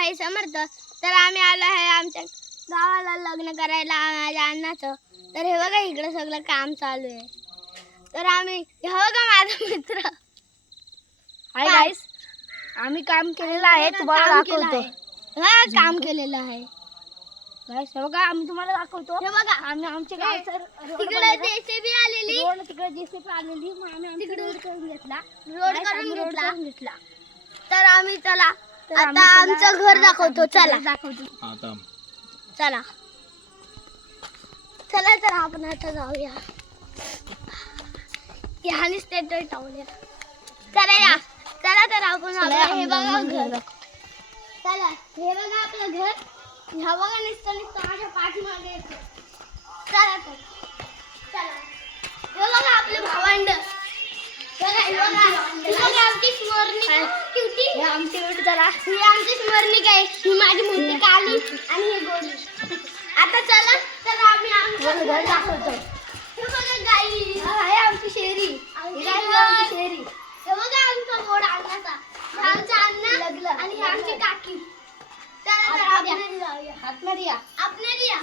आहे समर्थ. तर आम्ही आलो आहे आमच्या गावाला लग्न करायला माझ्या अण्णाचं. तर हे बघा इकडे सगळं काम चालू आहे. तर आम्ही हे बघा माझा मित्र. हाय गाईस, आम्ही काम केलेलं आहे, तुम्हाला दाखवतो. काम केलेलं आहे गाईस हे बघा, आम्ही तुम्हाला दाखवतो. हे बघा आम्ही आमच्या गावचं तिकडे जेसीबी आलेली. रोड तिकडे जेसीबी आलेली, मग आम्ही आमची रोड करून घेतला. रोड Guys, करून आम्ही road घेतला. करून घेतला. तर आम्ही चला तर आता आम्ही चला- आमचं घर दाखवतो. चला दाखवतो. चला चला तर आपण आता जाऊया. ह्याने स्टेटर टावल्या. चला या चला तर आपण जाऊया. हे बघा घर. चला हे बघा आपलं घर. ह्या बघा नुसतं माझ्या पाठीमागे येतं. चला तर चला. हे बघा आपले भावंड. बघा हे बघा हे बघा आमची स्मरणिका किती. हे आमची रोड जरा ही आमची स्मरणिका आहे. ही माझी मोठी काली आणि हे गोडी. आता चला तर आम्ही आमचं घर दाखवतो. हे बघा गाई. आहे आमची शेरी. आमची ही गाई घर. आमची शेरी. हे बघा आमचा गोड अन्नाचा. हे आमचा अण्णा आणि हे आमची काकी. चला तर आपण जाऊया. आतमध्ये या. आपल्याला या